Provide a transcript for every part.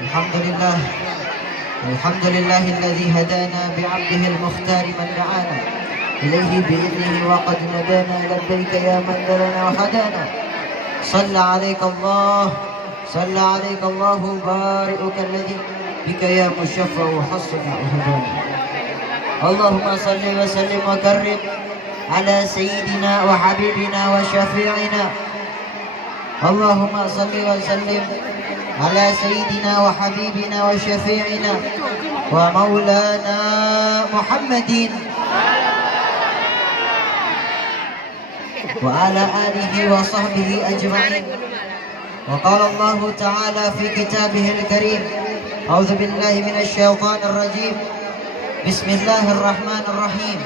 الحمد لله الحمد لله الذي هدانا بعبده المختار من دعانا إليه بإذنه وقد ندانا لبيك يا من دلنا وهدانا صلى عليك الله بارئك الذي بك يا مشفع وحسن وهدانا اللهم صل وسلم وكرم على سيدنا وحبيبنا وشفيعنا اللهم صل وسلم على سيدنا وحبيبنا وشفيعنا ومولانا محمد وعلى آله وصحبه أجمعين. وقال الله تعالى في كتابه الكريم: أعوذ بالله من الشيطان الرجيم، بسم الله الرحمن الرحيم،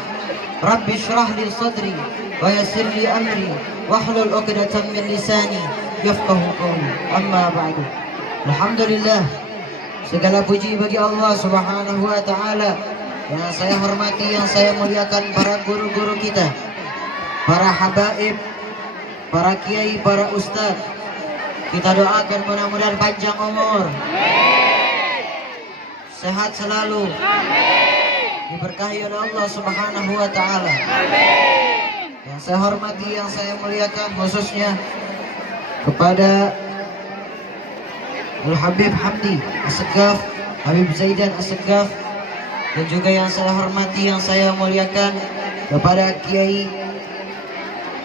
رب اشرح لي صدري ويسر لي أمري واحلل عقدة من لساني yafqahu qawli. Amma ba'du. Alhamdulillah, segala puji bagi Allah Subhanahu wa taala. Yang saya hormati, yang saya muliakan para guru-guru kita, para habaib, para kiai, para ustaz. Kita doakan mudah-mudahan panjang umur, sehat selalu, diberkahi oleh Allah Subhanahu wa taala. Yang saya hormati, yang saya muliakan khususnya kepada Al-Habib Hamdi As-Segaf, Habib Zaidan As-Segaf, dan juga yang saya hormati, yang saya muliakan kepada Kiai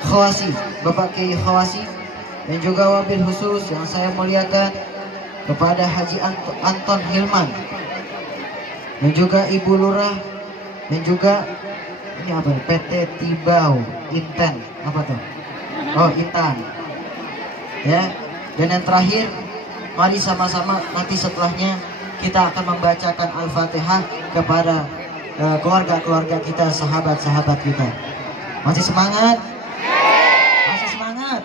Khawasi, Bapak Kiai Khawasi, dan juga wabil khusus yang saya muliakan kepada Haji Anton Hilman, dan juga Ibu Lurah, dan juga ini apa? PT Tibau Intan, apa tuh? Oh, Intan. Ya, dan yang terakhir, mari sama-sama nanti setelahnya kita akan membacakan Al-Fatihah kepada keluarga-keluarga kita, sahabat-sahabat kita. Masih semangat? Masih semangat?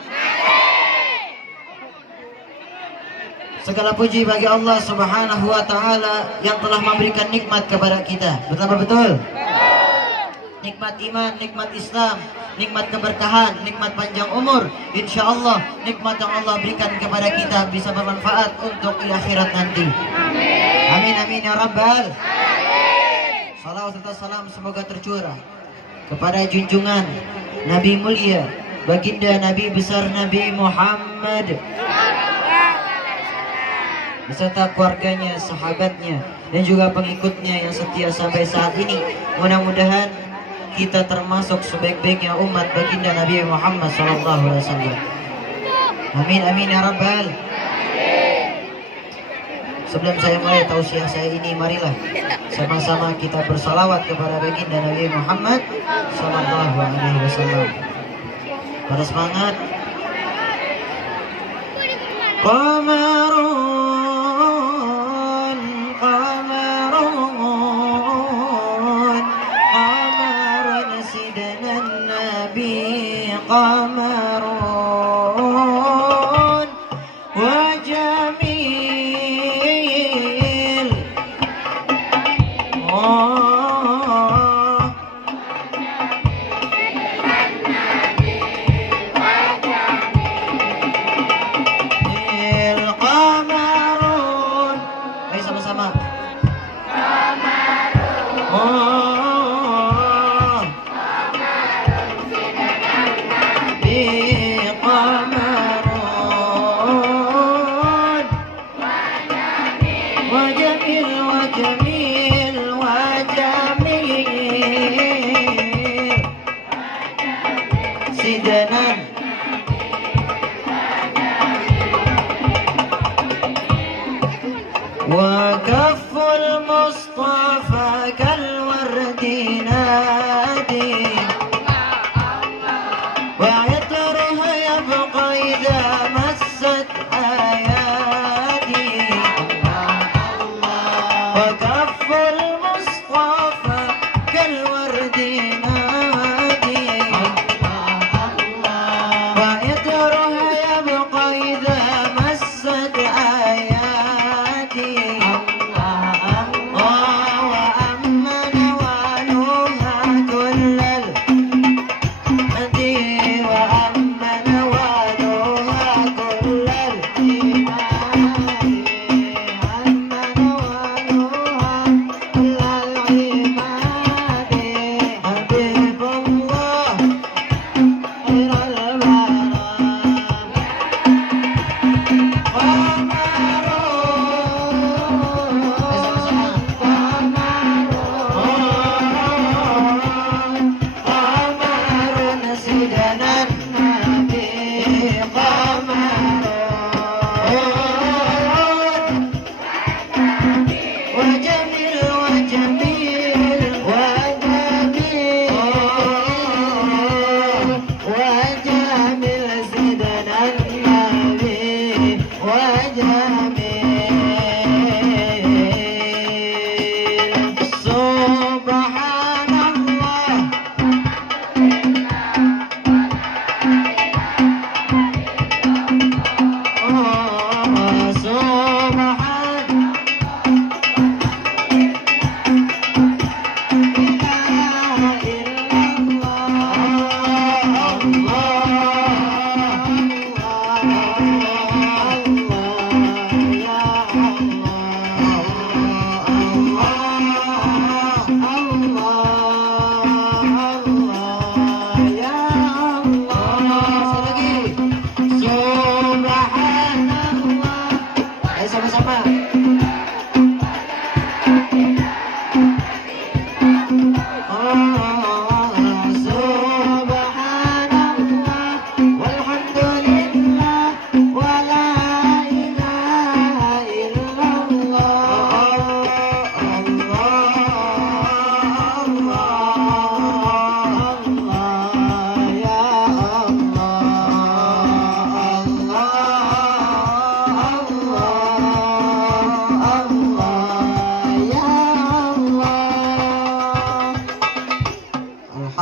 Segala puji bagi Allah Subhanahu wa taala yang telah memberikan nikmat kepada kita. Betul-betul? Nikmat iman, nikmat Islam, nikmat keberkahan, nikmat panjang umur. Insya Allah nikmat yang Allah berikan kepada kita bisa bermanfaat untuk di akhirat nanti. Amin amin ya rabbal. Salawat serta salam semoga tercurah kepada junjungan Nabi mulia, baginda Nabi besar Nabi Muhammad beserta keluarganya, sahabatnya, dan juga pengikutnya yang setia sampai saat ini. Mudah-mudahan kita termasuk sebaik-baiknya umat baginda Nabi Muhammad SAW. Amin amin ya rabbal. Sebelum saya mulai tausiah saya ini, marilah sama-sama kita bersalawat kepada baginda Nabi Muhammad SAW. Pada semangat. Qamarun wa jamil. Qamarun. Ayo sama-sama. Qamarun. وكف المصطفى كالورد نادي وعطرها يبقى إذا مست أيادي وكف المصطفى كالورد نادي وعطرها يبقى إذا مست أيادي sama-sama.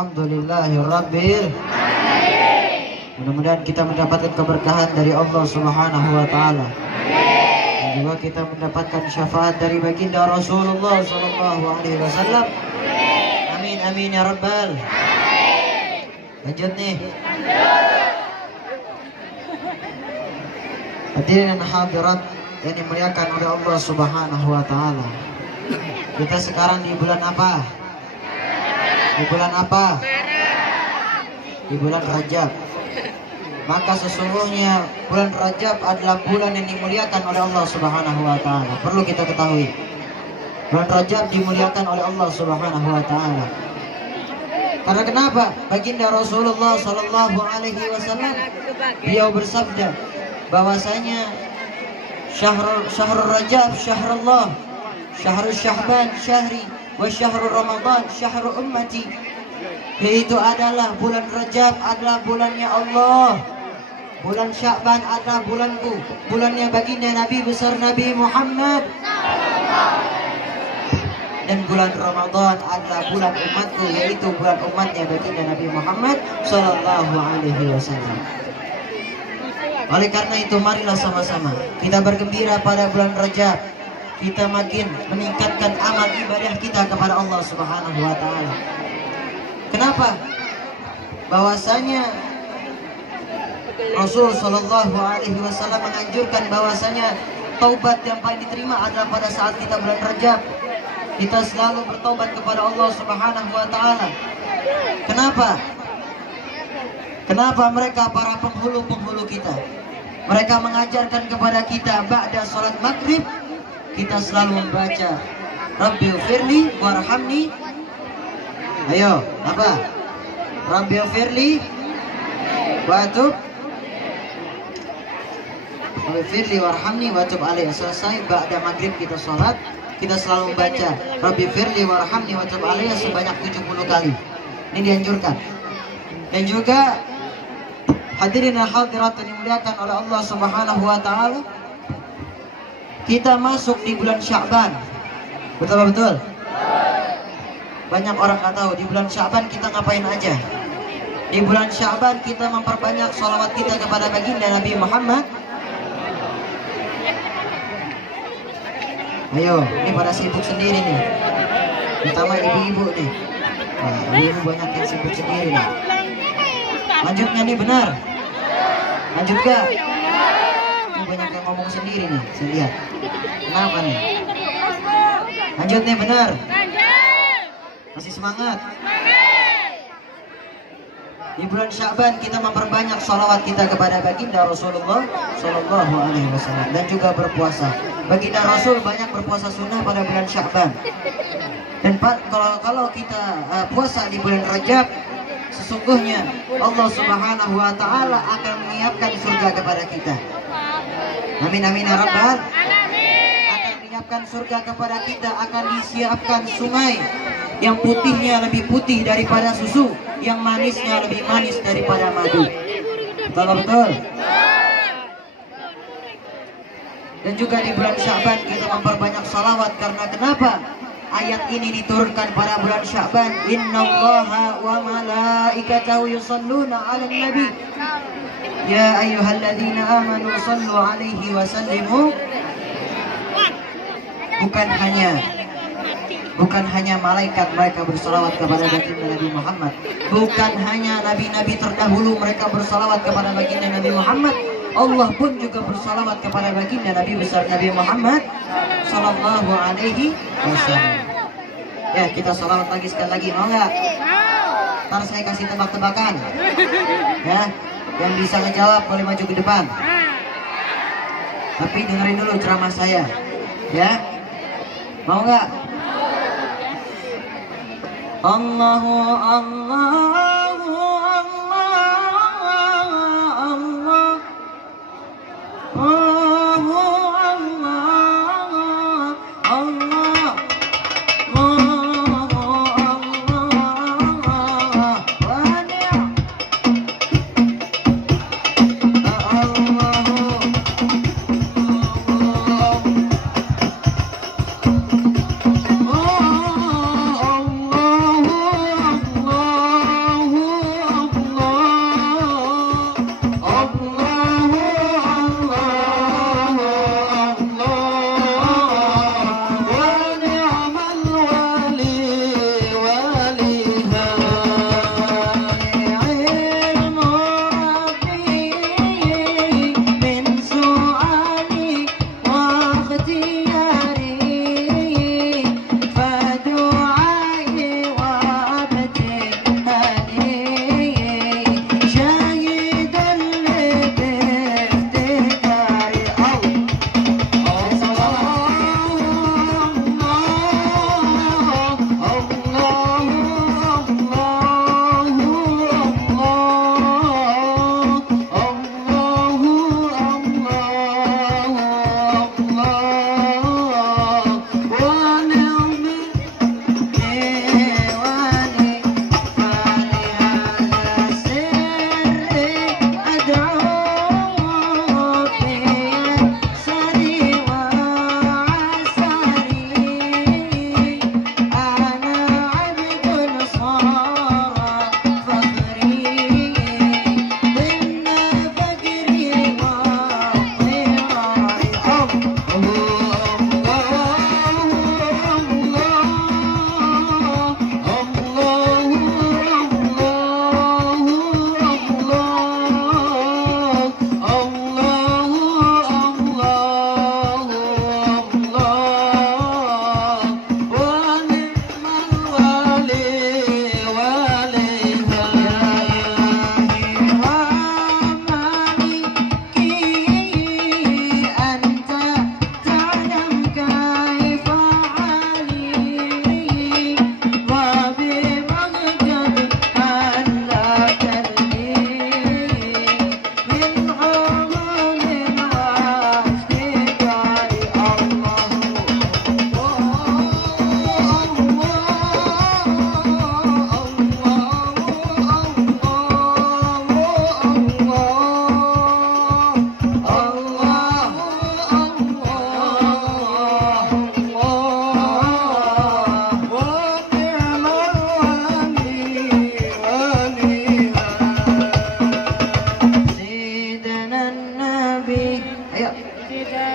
Alhamdulillahirabbil. Mudah-mudahan kita mendapatkan keberkahan dari Allah Subhanahu wa taala. Dan juga kita mendapatkan syafaat dari baginda Rasulullah sallallahu alaihi wasallam. Amin amin ya rabbal. Lanjut nih. Hadirin dan hadirat yang dimuliakan oleh Allah Subhanahu wa taala. Kita sekarang di bulan apa? Di bulan apa? Di bulan Rajab. Maka sesungguhnya bulan Rajab adalah bulan yang dimuliakan oleh Allah Subhanahu wa taala. Perlu kita ketahui. Bulan Rajab dimuliakan oleh Allah Subhanahu wa taala. Karena kenapa? Baginda Rasulullah sallallahu alaihi wasallam beliau bersabda bahwasanya syahrul Rajab syahrullah, syahrul Syahban syahri, wa syahrul Ramadan syahrul ummati. Yaitu adalah bulan Rajab adalah bulannya Allah, bulan Sya'ban adalah bulanku, bulannya baginda Nabi besar Nabi Muhammad, dan bulan Ramadan adalah bulan umatku, yaitu bulan umatnya baginda Nabi Muhammad sallallahu alaihi wasallam. Oleh karena itu marilah sama-sama kita bergembira pada bulan Rajab. Kita makin meningkatkan amal ibadah kita kepada Allah Subhanahu wa taala. Kenapa? Bahwasanya Rasul sallallahu alaihi wasallam menganjurkan bahwasanya taubat yang paling diterima adalah pada saat kita bulan Rajab. Kita selalu bertaubat kepada Allah Subhanahu wa taala. Kenapa? Kenapa mereka para penghulu-penghulu kita? Mereka mengajarkan kepada kita ba'da salat maghrib kita selalu membaca Rabbighfirli warhamni. Ayo, apa? Rabbighfirli wa tub. Rabbighfirli warhamni wa tub alaihi. Selesai ba'da maghrib kita sholat, kita selalu membaca Rabbighfirli warhamni wa tub alaihi sebanyak 70 kali. Ini dianjurkan. Dan juga hadirin dan hadirat yang dimuliakan oleh Allah Subhanahu wa taala, kita masuk di bulan Sya'ban. Betul? Banyak orang nggak tahu di bulan Sya'ban kita ngapain aja. Di bulan Sya'ban kita memperbanyak sholawat kita kepada baginda Nabi Muhammad. Ayo, ini pada sibuk sendiri nih. Terutama ibu-ibu nih. Wah, ibu-ibu banyak yang sibuk sendiri nih. Lanjutnya nih benar. Lanjut gak? Ini banyak yang ngomong sendiri nih, saya lihat. Kenapa nih? Lanjut nih benar. Masih semangat? Di bulan Sya'ban kita memperbanyak sholawat kita kepada baginda Rasulullah sallallahu alaihi wasallam dan juga berpuasa. Baginda Rasul banyak berpuasa sunnah pada bulan Sya'ban. Dan kalau kita puasa di bulan Rajab, sesungguhnya Allah Subhanahu wa taala akan menyiapkan surga kepada kita. Amin amin ya rabbal. Akan menyiapkan surga kepada kita, akan disiapkan sungai yang putihnya lebih putih daripada susu, yang manisnya lebih manis daripada madu. Betul? Dan juga di bulan Sya'ban kita memperbanyak salawat. Karena kenapa? Ayat ini diturunkan pada bulan Sya'ban. Innallaha wa malaikatahu yusalluna 'alan nabi. Ya ayyuhalladzina amanu sallu 'alaihi wa sallimu. Bukan hanya malaikat mereka bersalawat kepada baginda Nabi Muhammad. Bukan hanya nabi-nabi terdahulu mereka bersalawat kepada baginda Nabi Muhammad. Allah pun juga bersalawat kepada baginda Nabi besar Nabi Muhammad sallallahu alaihi wasallam. Ya, kita salawat lagi sekali lagi, mau nggak? Ntar saya kasih tebak-tebakan. Ya, yang bisa ngejawab boleh maju ke depan. Tapi dengerin dulu ceramah saya, ya. Mau nggak? Allahu Allahu Allah Allah Allahu Allah Allah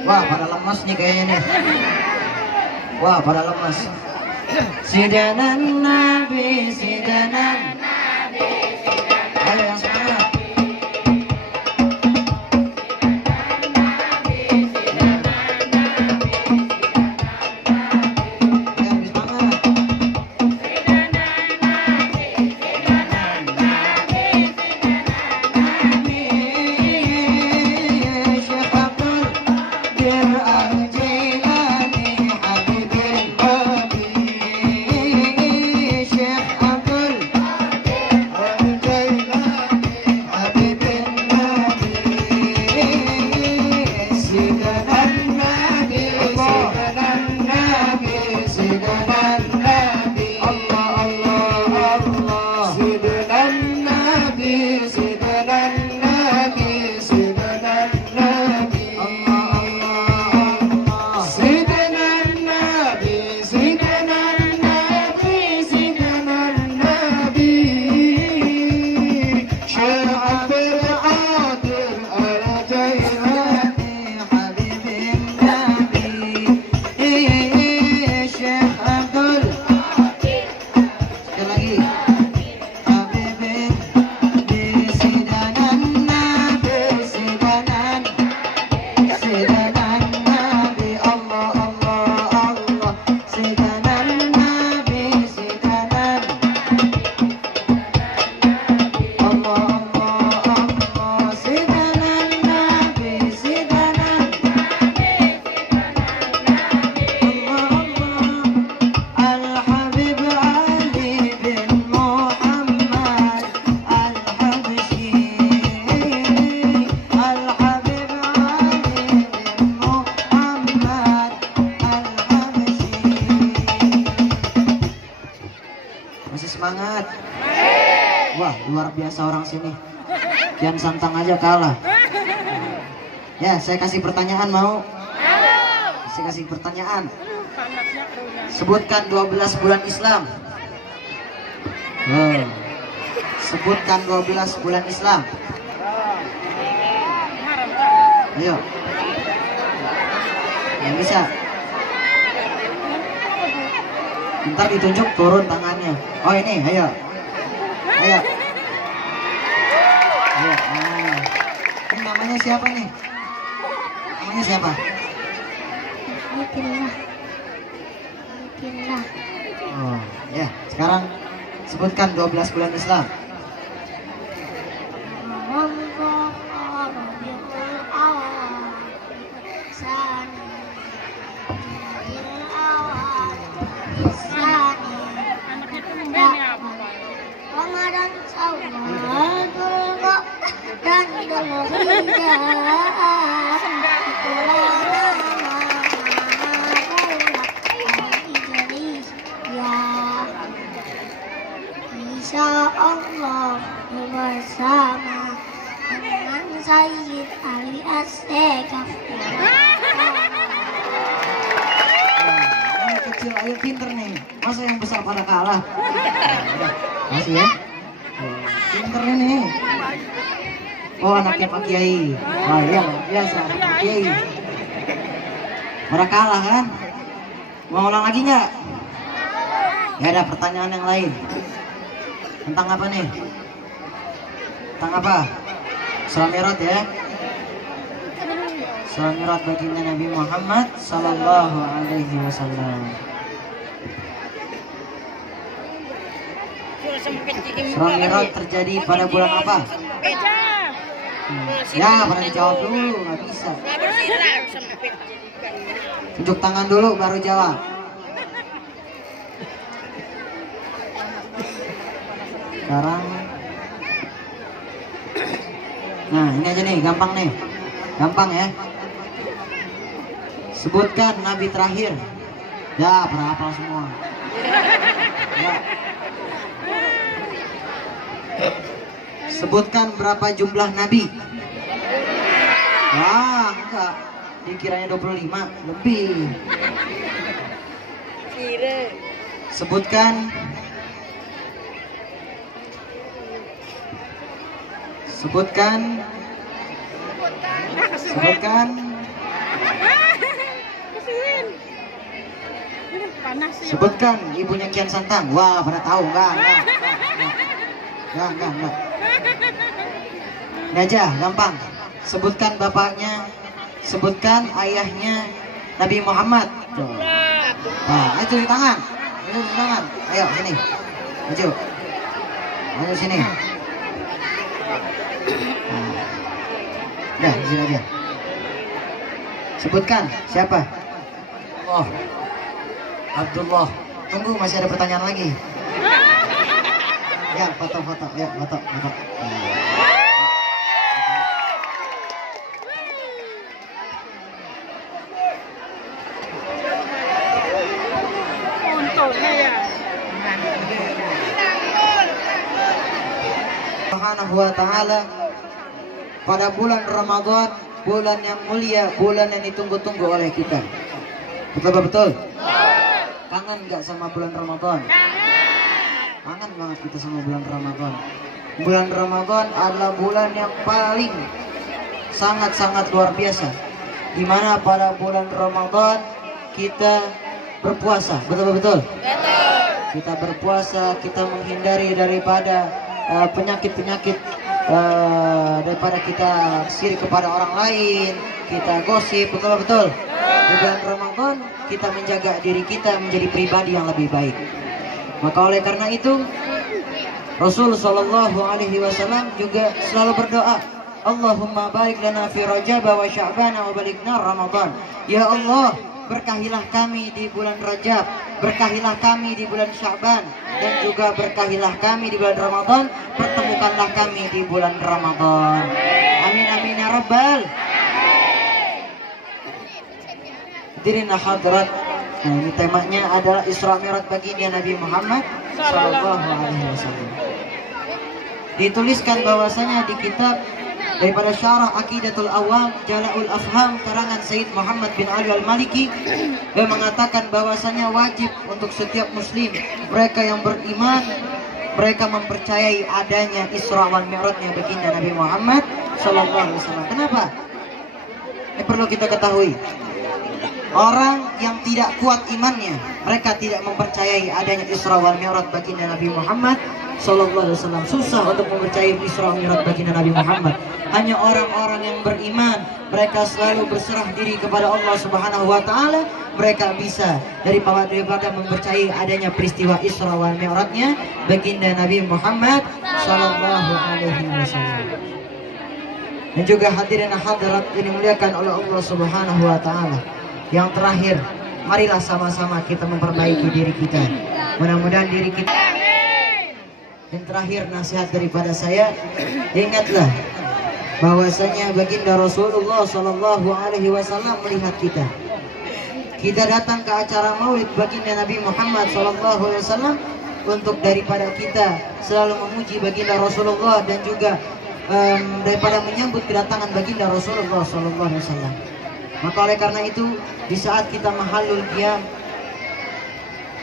Wah, pada lemas nih kayaknya nih. Wah, pada lemas. Sidanan Nabi, sidanan. Ayo yang semangat. semangat. Wah, luar biasa orang sini. Kian Santang aja kalah. Ya, saya kasih pertanyaan mau? Saya kasih pertanyaan. Sebutkan 12 bulan Islam. Sebutkan 12 bulan Islam. Ayo. Yang bisa. Ntar ditunjuk turun tangannya. Oh ini, ayo. Ayo. Ayo. Nah. Ini namanya siapa nih? Namanya siapa? Oh, ya. Sekarang sebutkan 12 bulan Islam. Ramadan, Syawal, Dzulqa'dah dan Insya Allah bersama dengan Sayyid Ali As-Segaf. Anak kecil ayo pinter nih. Masa yang besar pada kalah? Masih ya? Pinter ini. Oh, anaknya Pak Kiai. Wah, iya, biasa anak Pak Kiai. Pada kalah kan? Mau ulang lagi nggak? Ya ada pertanyaan yang lain. Tentang apa nih? Tentang apa? Surah Mi'raj ya? Surah Mi'raj baginda Nabi Muhammad Sallallahu Alaihi Wasallam. Surah Mi'raj terjadi pada bulan apa? Ya, pada dijawab dulu, nggak bisa. Tunjuk tangan dulu baru jawab. Sekarang, nah ini aja nih, gampang nih, gampang ya. Sebutkan nabi terakhir. Ya, pada hafal semua. Ya. Sebutkan berapa jumlah nabi. Wah, enggak. Dikiranya 25, lebih. Sebutkan Sebutkan Sebutkan ibunya Kian Santang. Wah, pada tahu enggak? Enggak. Ini aja, gampang. Sebutkan bapaknya, sebutkan ayahnya Nabi Muhammad. Tuh. Nah, itu di tangan. Itu di tangan. Ayo sini. Maju. Maju sini. Nah, di sini aja. Sebutkan siapa? Oh, Abdullah. Tunggu, masih ada pertanyaan lagi. Ya, foto-foto. Ya, foto. Subhanahu wa ta'ala, pada bulan Ramadan, bulan yang mulia, bulan yang ditunggu-tunggu oleh kita. Betul? Kangen nggak sama bulan Ramadan? Kangen banget kita sama bulan Ramadan. Bulan Ramadan adalah bulan yang paling sangat-sangat luar biasa, dimana pada bulan Ramadan kita berpuasa. Betul? Kita berpuasa, kita menghindari daripada penyakit-penyakit, daripada kita sirik kepada orang lain, kita gosip. Betul. Di bulan Ramadan kita menjaga diri kita menjadi pribadi yang lebih baik. Maka oleh karena itu Rasul Shallallahu Alaihi Wasallam juga selalu berdoa, Allahumma barik lana fi Rajab wa Sya'ban wa balighna Ramadan. Ya Allah, berkahilah kami di bulan Rajab, berkahilah kami di bulan Sya'ban, dan juga berkahilah kami di bulan Ramadan. Pertemukanlah kami di bulan Ramadan. Amin ya Rabbal. Hadirin hadirat Nah, ini temanya adalah Isra Mi'raj baginda Nabi Muhammad Sallallahu Alaihi Wasallam. Dituliskan bahwasanya di kitab daripada Syarah Aqidatul Awam Jala'ul Afham karangan Sayyid Muhammad bin Ali Al-Maliki yang mengatakan bahwasanya wajib untuk setiap muslim, mereka yang beriman, mereka mempercayai adanya Isra wal Mi'rajnya baginda Nabi Muhammad Sallallahu Alaihi Wasallam. Kenapa? Ini perlu kita ketahui. Orang yang tidak kuat imannya, mereka tidak mempercayai adanya Isra wal Mi'raj baginda Nabi Muhammad Sallallahu Alaihi Wasallam. Susah untuk mempercayai Isra wal Mi'raj baginda Nabi Muhammad. Hanya orang-orang yang beriman, mereka selalu berserah diri kepada Allah Subhanahu wa taala, mereka bisa daripada mempercayai adanya peristiwa Isra wal Mi'rajnya baginda Nabi Muhammad Sallallahu Alaihi Wasallam. Dan juga hadirin hadirat ini dimuliakan oleh Allah Subhanahu wa taala. Yang terakhir, marilah sama-sama kita memperbaiki diri kita. Mudah-mudahan diri kita. Yang terakhir, nasihat daripada saya, ingatlah bahwasanya baginda Rasulullah Sallallahu Alaihi Wasallam melihat kita. Kita datang ke acara Maulid baginda Nabi Muhammad Sallallahu Alaihi Wasallam untuk daripada kita selalu memuji baginda Rasulullah dan juga daripada menyambut kedatangan baginda Rasulullah Sallallahu Alaihi Wasallam. Maka oleh karena itu, di saat kita mahallul qiyam,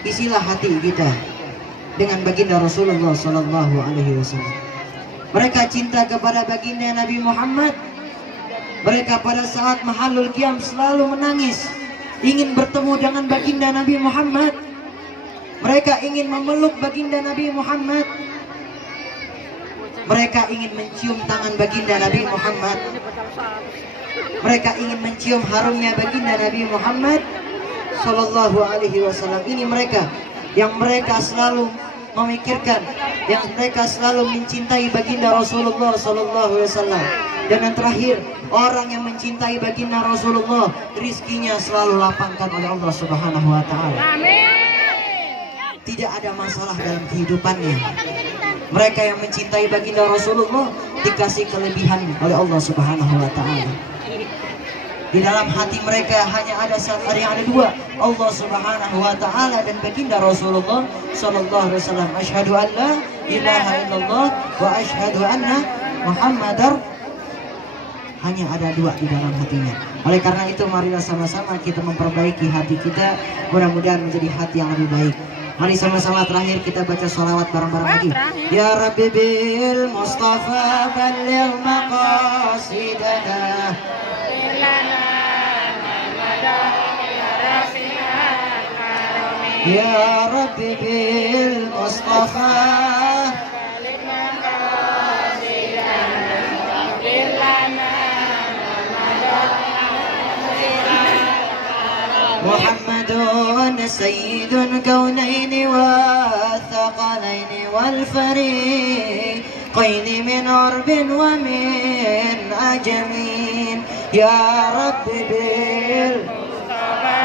isilah hati kita dengan baginda Rasulullah Sallallahu Alaihi Wasallam. Mereka cinta kepada baginda Nabi Muhammad. Mereka pada saat mahallul qiyam selalu menangis, ingin bertemu dengan baginda Nabi Muhammad. Mereka ingin memeluk baginda Nabi Muhammad. Mereka ingin mencium tangan baginda Nabi Muhammad. Mereka ingin mencium harumnya baginda Nabi Muhammad Sallallahu Alaihi Wasallam. Ini mereka yang mereka selalu memikirkan, yang mereka selalu mencintai baginda Rasulullah Sallallahu Alaihi Wasallam. Dan yang terakhir, orang yang mencintai baginda Rasulullah, rizkinya selalu lapangkan oleh Allah Subhanahu Wa Taala. Tidak ada masalah dalam kehidupannya. Mereka yang mencintai baginda Rasulullah dikasih kelebihan oleh Allah Subhanahu Wa Taala. Di dalam hati mereka hanya ada dua, Allah Subhanahu Wa Taala dan baginda Rasulullah Sallallahu Alaihi Wasallam. Asyhadu an la ilaha illallah wa asyhadu anna Muhammadar. Hanya ada dua di dalam hatinya. Oleh karena itu, marilah sama-sama kita memperbaiki hati kita, mudah-mudahan menjadi hati yang lebih baik. Mari sama-sama terakhir kita baca sholawat bareng-bareng lagi. Ya Rabbi bil Mustafa balligh maqasidana. Ya Rabbi bil Mustafa Muhammadun sayyidun kaunaini wa thaqalaini wal fariqaini min urbin wa min ajamin. Ya Rabbi bil Mustafa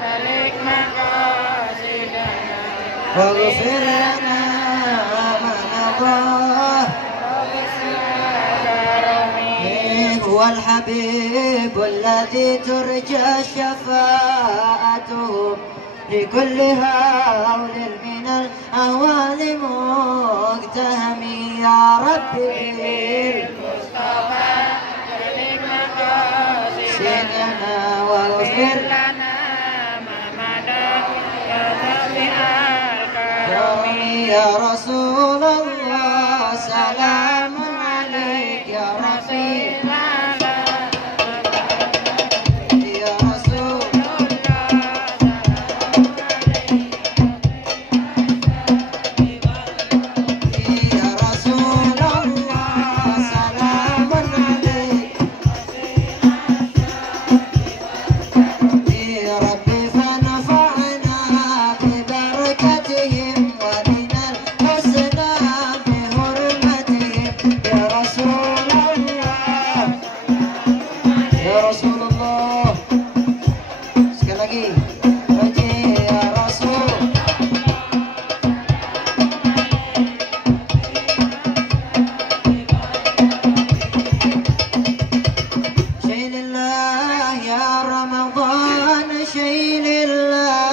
balik maqasidana waghfir lana ma nadah huwal habibul ladzi turja syafa'atuhu likulli hawlin minal ahwali muqtahami. Ya Rabbi bil Mustafa Sayyidina waghfir lana ma madah ya rafi'al karami. Ya Rasulullah salamun alaik ya Rafi. Ya Rasulullah ya Rasulullah salamun alaik. شيل الله يا رمضان شيل الله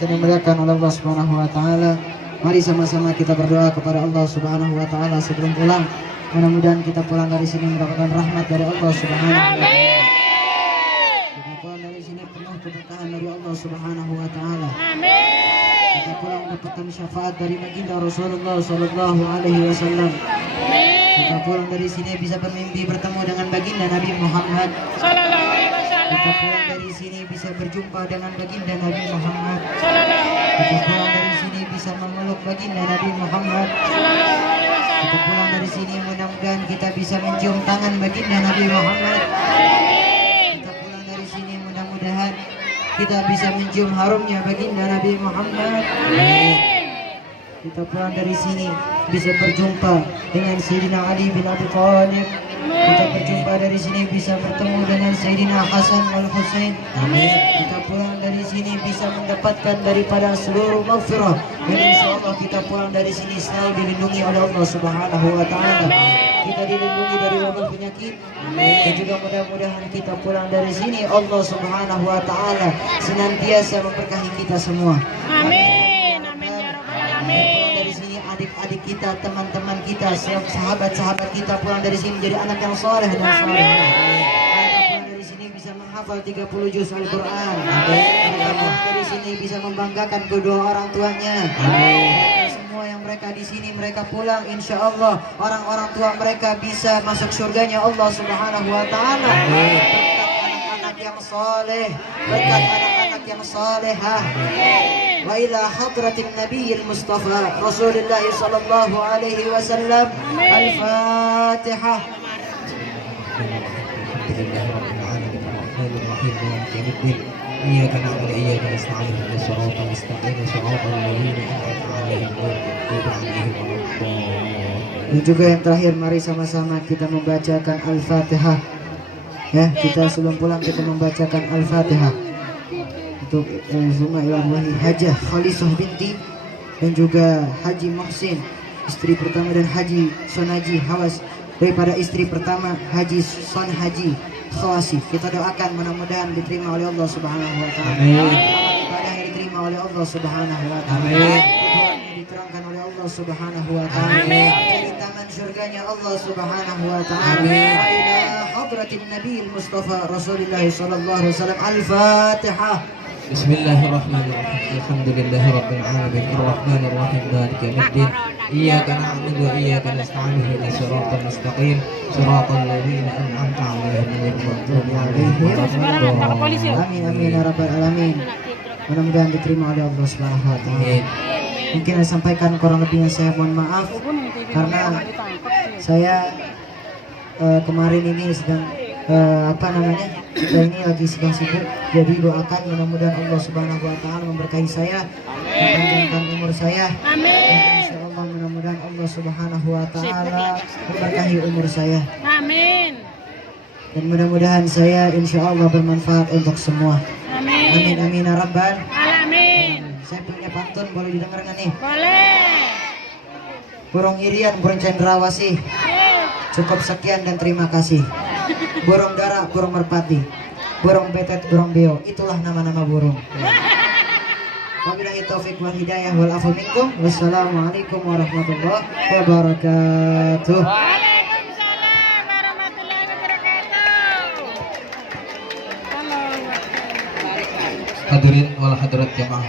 kehormatan yang dimuliakan oleh Allah Subhanahu wa taala. Mari sama-sama kita berdoa kepada Allah Subhanahu wa taala sebelum pulang. Mudah-mudahan kita pulang dari sini mendapatkan rahmat dari Allah Subhanahu wa taala. Kita pulang dari sini penuh keberkahan dari Allah Subhanahu wa taala. Kita pulang mendapatkan syafaat dari baginda Rasulullah sallallahu alaihi wasallam. Kita pulang dari sini bisa bermimpi bertemu dengan baginda Nabi Muhammad sallallahu alaihi wasallam. Kita pulang dari sini bisa berjumpa dengan baginda Nabi Muhammad sallallahu alaihi wasallam. Kita pulang dari sini bisa memeluk baginda Nabi Muhammad sallallahu alaihi wasallam. Kita pulang dari sini mudah-mudahan kita bisa mencium tangan baginda Nabi Muhammad. Kita pulang dari sini mudah-mudahan kita bisa mencium harumnya baginda Nabi Muhammad. Kita pulang dari sini bisa berjumpa dengan Sayyidina Ali bin Abi Thalib. Kita berjumpa dari sini bisa bertemu dengan Sayyidina Hasan wal Husain. Kita pulang dari sini bisa mendapatkan daripada seluruh maghfirah. Dan insyaallah kita pulang dari sini selalu dilindungi oleh Allah Subhanahu wa taala. Kita dilindungi dari wabah penyakit. Dan juga mudah-mudahan kita pulang dari sini Allah Subhanahu wa taala senantiasa memberkahi kita semua. Amin. Amin ya rabbal alamin. Dari sini adik-adik kita, teman-teman kita, sahabat-sahabat kita pulang dari sini menjadi anak yang saleh dan saleh. Pulang dari sini bisa menghafal 30 juz Al-Qur'an. Pulang dari sini bisa membanggakan kedua orang tuanya. Semua yang mereka di sini mereka pulang insya Allah orang-orang tua mereka bisa masuk surganya Allah Subhanahu wa taala. Berkat anak-anak yang saleh, berkat anak-anak yang salehah. Wa ila hadratin nabiyil mustafa Rasulullah sallallahu alaihi wasallam. Al-Fatihah. إياك نعبد وإياك نستعين اهدنا الصراط المستقيم صراط الذين أنعمت عليهم غير المغضوب عليهم ولا الضالين. Dan juga yang terakhir mari sama-sama kita membacakan Al-Fatihah. Ya, kita sebelum pulang kita membacakan Al-Fatihah. Untuk Zuma Ilahi Hajah Khalisah binti dan juga Haji Muhsin istri pertama dan Haji Sonaji Hawas daripada istri pertama Haji Son Haji Khawasi. Kita doakan mudah-mudahan diterima oleh Allah Subhanahu wa taala. Amin. Ibadah yang diterima oleh Allah Subhanahu wa taala. Amin. Diterangkan oleh Allah Subhanahu wa taala. Amin. Dari tangan surganya Allah Subhanahu wa taala. Amin. Ila hadratin Nabi Mustafa Rasulullah sallallahu alaihi wasallam. Al-Fatihah. Bismillahirrahmanirrahim. Alhamdulillahirabbil alamin. Arrahmanir rahim. Maliki yaumiddin. Iyyaka na'budu wa iyyaka nasta'in ihdinas siratal mustaqim siratal ladzina an'amta 'alaihim ghairil maghdubi 'alaihim waladdallin. Amin amin ya rabbal alamin. Mudah-mudahan diterima oleh Allah Subhanahu wa taala. Mungkin saya sampaikan kurang lebihnya saya mohon maaf karena saya kemarin ini sedang kita ini lagi sedang sibuk, jadi doakan mudah-mudahan Allah Subhanahu wa taala memberkahi saya, memanjangkan umur saya. Amin. Insyaallah mudah-mudahan Allah Subhanahu wa taala memberkahi umur saya. Amin. Dan mudah-mudahan saya insyaallah bermanfaat untuk semua. Amin. Amin amin ya rabbal alamin. Saya punya pantun, boleh didengarkan nih? Boleh. Burung irian, burung cendrawasih. Cukup sekian dan terima kasih. Burung dara, burung merpati, burung betet, burung beo, itulah nama-nama burung. Wabillahi taufiq wal hidayah wal afu minkum. Wassalamualaikum warahmatullahi wabarakatuh. Waalaikumsalam warahmatullahi wabarakatuh. Hadirin wal hadirat jamaah